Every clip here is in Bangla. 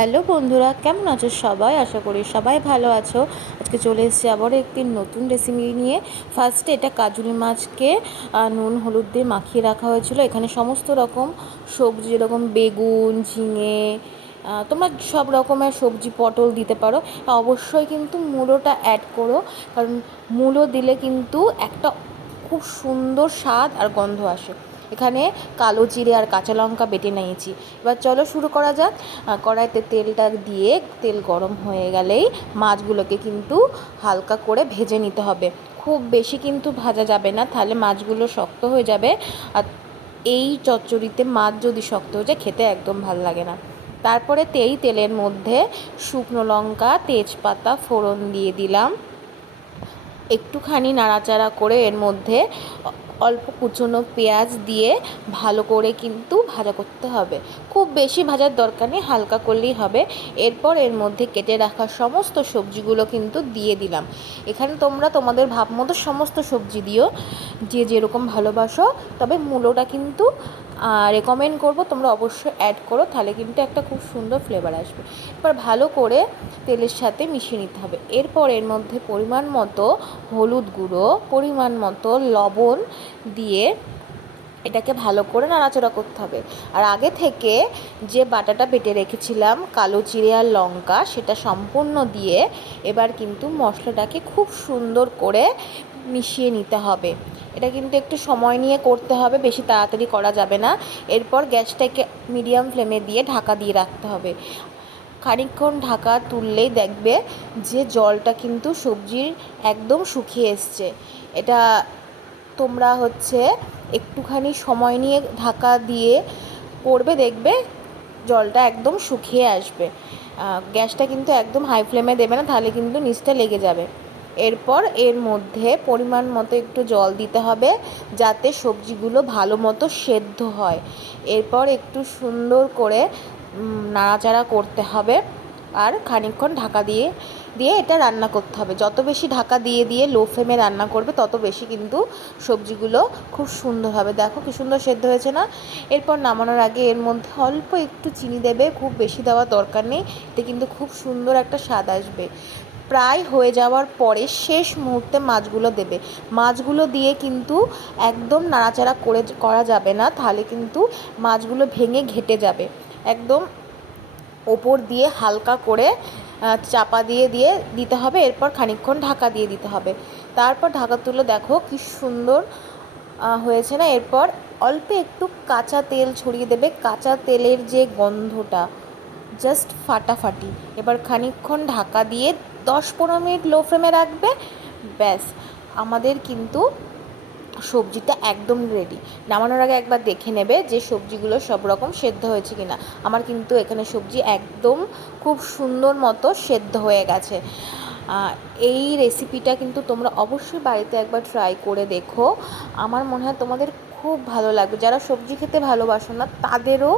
হ্যালো বন্ধুরা, কেমন আছো সবাই? আশা করি সবাই ভালো আছো। আজকে চলে এসেছি আবারও একটি নতুন রেসিপি নিয়ে। ফার্স্টে এটা কাজুলি মাছকে নুন হলুদ দিয়ে মাখিয়ে রাখা হয়েছিল। এখানে সমস্ত রকম সবজি, যেরকম বেগুন, ঝিঙে, তোমরা সব রকমের সবজি, পটল দিতে পারো। অবশ্যই কিন্তু মূলোটা অ্যাড করো, কারণ মূলো দিলে কিন্তু একটা খুব সুন্দর স্বাদ আর গন্ধ আসে। এখানে কালো জিরে আর কাঁচা লঙ্কা বেটে নিয়েছি। এবার চলো শুরু করা যাক। কড়াইতে তেলটা দিয়ে তেল গরম হয়ে গেলেই মাছগুলোকে কিন্তু হালকা করে ভেজে নিতে হবে। খুব বেশি কিন্তু ভাজা যাবে না, তাহলে মাছগুলো শক্ত হয়ে যাবে। আর এই চচ্চড়িতে মাছ যদি শক্ত হয়ে যায়, খেতে একদম ভালো লাগে না। তারপরে তেলের মধ্যে শুকনো লঙ্কা, তেজপাতা ফোড়ন দিয়ে দিলাম। একটুখানি নাড়াচাড়া করে এর মধ্যে অল্প কুচনো পেঁয়াজ দিয়ে ভালো করে কিন্তু ভাজা করতে হবে। খুব বেশি ভাজার দরকার নেই, হালকা করলেই হবে। এরপর এর মধ্যে কেটে রাখা সমস্ত সবজিগুলো কিন্তু দিয়ে দিলাম। এখানে তোমরা তোমাদের ভাব মতো সমস্ত সবজি দিও, যে যেরকম ভালোবাসো। তবে মূলোটা কিন্তু রেকমেন্ড করবো তোমরা অবশ্যই অ্যাড করো, তাহলে কিন্তু একটা খুব সুন্দর ফ্লেভার আসবে। এবার ভালো করে তেলের সাথে মিশিয়ে নিতে হবে। এরপর এর মধ্যে পরিমাণ মতো হলুদ গুঁড়ো, পরিমাণ মতো লবণ দিয়ে এটাকে ভালো করে নাড়াচাড়া করতে হবে। আর আগে থেকে যে বাটাটা বেটে রেখেছিলাম কালো জিরে আর লঙ্কা, সেটা সম্পূর্ণ দিয়ে এবার কিন্তু মশলাটাকে খুব সুন্দর করে মিশিয়ে নিতে হবে। এটা কিন্তু একটু সময় নিয়ে করতে হবে, বেশি তাড়াতাড়ি করা যাবে না। এরপর গ্যাসটাকে মিডিয়াম ফ্লেমে দিয়ে ঢাকা দিয়ে রাখতে হবে। খানিকক্ষণ ঢাকা তুললেই দেখবে যে জলটা কিন্তু সবজির একদম শুকিয়ে এসছে। এটা তোমরা একটুখানি সময় নিয়ে ঢাকা দিয়ে করবে, দেখবে জলটা একদম শুকিয়ে আসবে। গ্যাসটা কিন্তু একদম হাই ফ্লেমে দেবে না, তাহলে কিন্তু নিচটা লেগে যাবে। এরপর এর মধ্যে পরিমাণ মতো একটু জল দিতে হবে, যাতে সবজিগুলো ভালো মতো সেদ্ধ হয়। এরপর একটু সুন্দর করে নাড়াচাড়া করতে হবে আর খানিকক্ষণ ঢাকা দিয়ে দিয়ে এটা রান্না করতে হবে। যত বেশি ঢাকা দিয়ে দিয়ে লো ফ্লেমে রান্না করবে, তত বেশি কিন্তু সবজিগুলো খুব সুন্দর হবে। দেখো কি সুন্দর সেদ্ধ হয়েছে না? এরপর নামানোর আগে এর মধ্যে অল্প একটু চিনি দেবে, খুব বেশি দেওয়ার দরকার নেই। এতে কিন্তু খুব সুন্দর একটা স্বাদ আসবে। প্রায় হয়ে যাওয়ার পরে শেষ মুহূর্তে মাছগুলো দেবে। মাছগুলো দিয়ে কিন্তু একদম নাড়াচাড়া করা যাবে না, তাহলে কিন্তু মাছগুলো ভেঙে ঘেটে যাবে। একদম ওপর দিয়ে হালকা করে চাপা দিয়ে দিয়ে দিতে হবে। এরপর খানিকক্ষণ ঢাকা দিয়ে দিতে হবে। তারপর ঢাকা তুলে দেখো কি সুন্দর হয়েছে না? এরপর অল্প একটু কাঁচা তেল ছড়িয়ে দেবে। কাঁচা তেলের যে গন্ধটা জাস্ট ফাটাফাটি। এবার খানিকক্ষণ ঢাকা দিয়ে 10-15 মিনিট লো ফ্লেমে রাখবে। ব্যাস, আমাদের কিন্তু সবজিটা একদম রেডি। নামানোর আগে একবার দেখে নেবে যে সবজিগুলো সব রকম সেদ্ধ হয়েছে কিনা। আমার কিন্তু এখানে সবজি একদম খুব সুন্দর মতো সেদ্ধ হয়ে গেছে। এই রেসিপিটা কিন্তু তোমরা অবশ্যই বাড়িতে একবার ট্রাই করে দেখো। আমার মনে হয় তোমাদের খুব ভালো লাগবে। যারা সবজি খেতে ভালোবাসো না, তাদেরও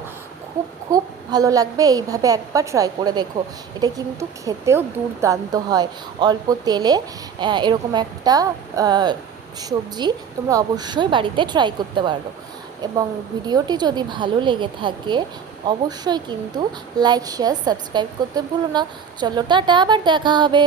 খুব খুব ভালো লাগবে। এইভাবে একবার ট্রাই করে দেখো। এটা কিন্তু খেতেও দুর্দান্ত হয়। অল্প তেলে এরকম একটা সবজি তোমরা অবশ্যই বাড়িতে ট্রাই করতে পারো। এবং ভিডিওটি যদি ভালো লেগে থাকে, অবশ্যই কিন্তু লাইক, শেয়ার, সাবস্ক্রাইব করতে ভুলো না। চলো টাটা, আবার দেখা হবে।